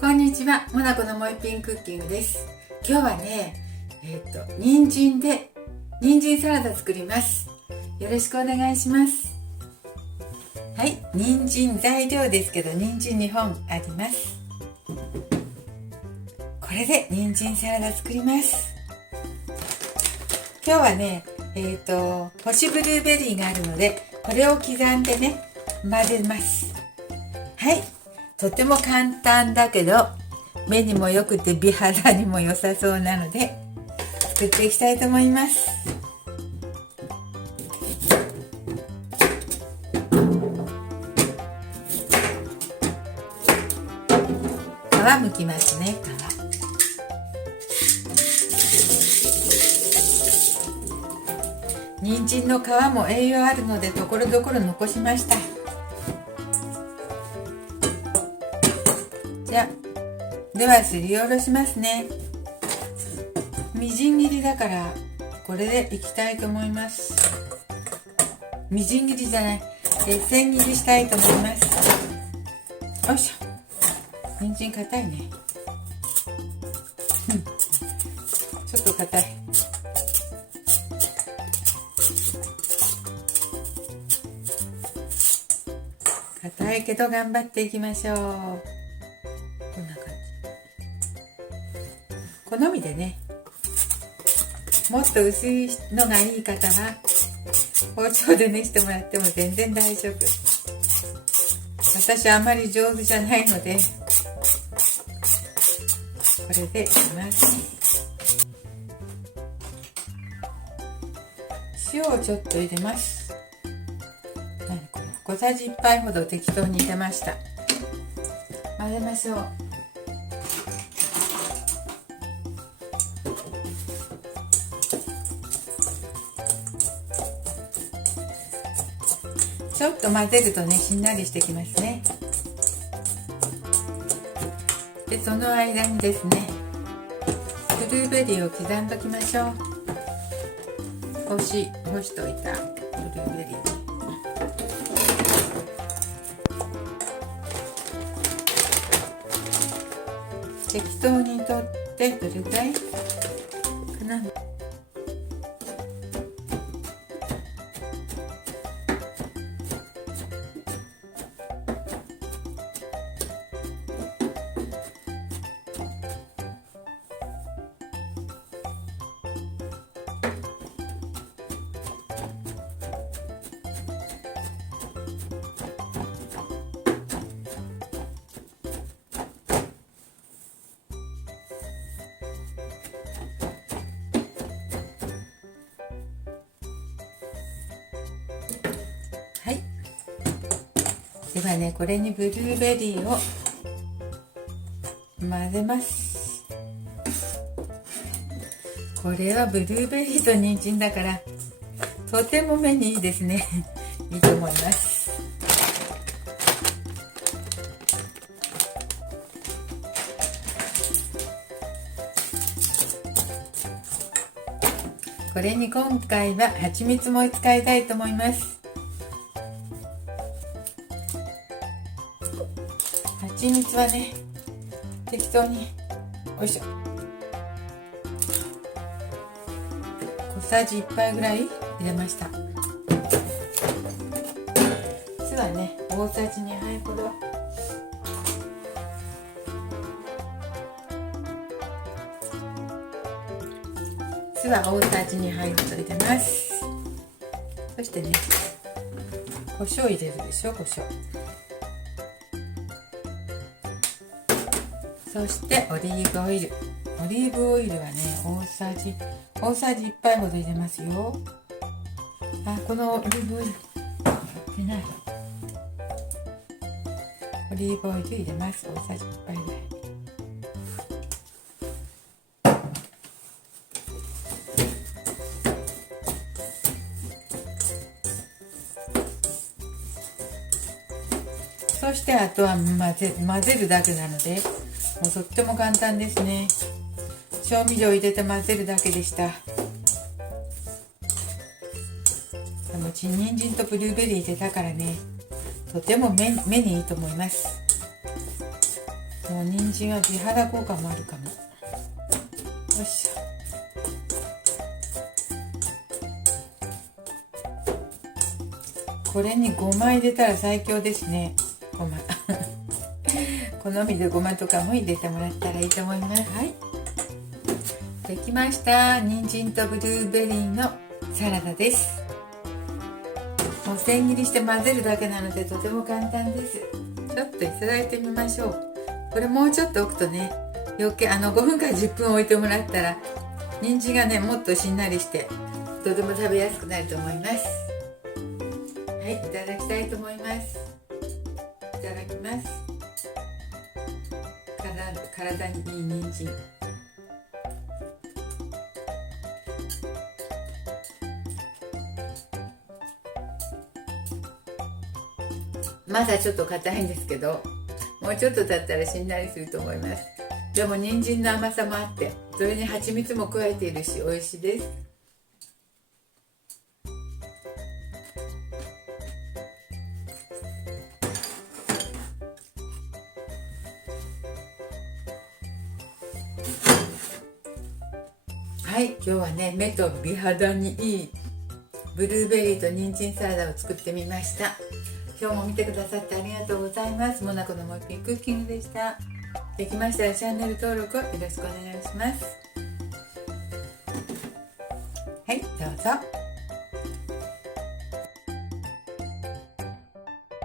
こんにちは、モナコのもう一品クッキングです。今日はね、人参で人参サラダ作ります。よろしくお願いします。はい、人参材料ですけど、人参2本あります。これで人参サラダ作ります。今日はね、干しブルーベリーがあるので、これを刻んでね、混ぜます。はい。とても簡単だけど目にもよくて美肌にも良さそうなので作っていきたいと思います。皮むきますね。人参の皮も栄養あるのでところどころ残しました。じゃあではすりおろしますね。みじん切りだからこれでいきたいと思います。みじん切りじゃない、千切りしたいと思います。よいしょ。人参硬いね。ちょっと硬い。硬いけど頑張っていきましょう。こんな感じ。好みでね、もっと薄いのがいい方は包丁でねしてもらっても全然大丈夫。私あんまり上手じゃないのでこれでいきます。塩をちょっと入れます。何これ、小さじ1杯ほど適当に入れました。混ぜましょう。ちょっと混ぜるとね、しんなりしてきますね。で、その間にですね、ブルーベリーを刻んどきましょう。干しといたブルーベリー。適当に取ってどれぐらいかな。はい。ではね、これにブルーベリーを混ぜます。これはブルーベリーと人参だからとても目にいいですね。いいと思います。これに今回は蜂蜜も使いたいと思います。蜂蜜はね、適当に、よいしょ、小さじ1杯ぐらい入れました。酢はね、大さじ2杯ほど。酢は大さじ2杯ほど入れます。そしてね、胡椒入れるでしょ、胡椒。そしてオリーブオイル。オリーブオイルはね、大さじ1杯ほど入れますよ。このオリーブオイル入れない。オリーブオイル入れます。大さじ1杯ぐらい。そしてあとは混ぜるだけなので、もうとっても簡単ですね。調味料入れて混ぜるだけでした。でも人参とブルーベリー入れたからね、とても目にいいと思います。もう人参は美肌効果もあるかも。よいしょ。これにごま入れたら最強ですね。ごま好みでごまとかも入れてもらったらいいと思います。はい、できました。人参とブルーベリーのサラダです。もう千切りして混ぜるだけなのでとても簡単です。ちょっといただいてみましょう。これもうちょっと置くとね、余計5分から10分置いてもらったら人参がねもっとしんなりしてとても食べやすくなると思います。はい、いただきたいと思います。いただきます。体にいい人参。まだちょっと硬いんですけど、もうちょっと経ったらしんなりすると思います。でも人参の甘さもあって、それに蜂蜜も加えているし美味しいです。はい、今日はね、目と美肌にいいブルーベリーと人参サラダを作ってみました。今日も見てくださってありがとうございます。モナコのもう一品クッキングでした。できましたらチャンネル登録をよろしくお願いします。はい、どうぞ。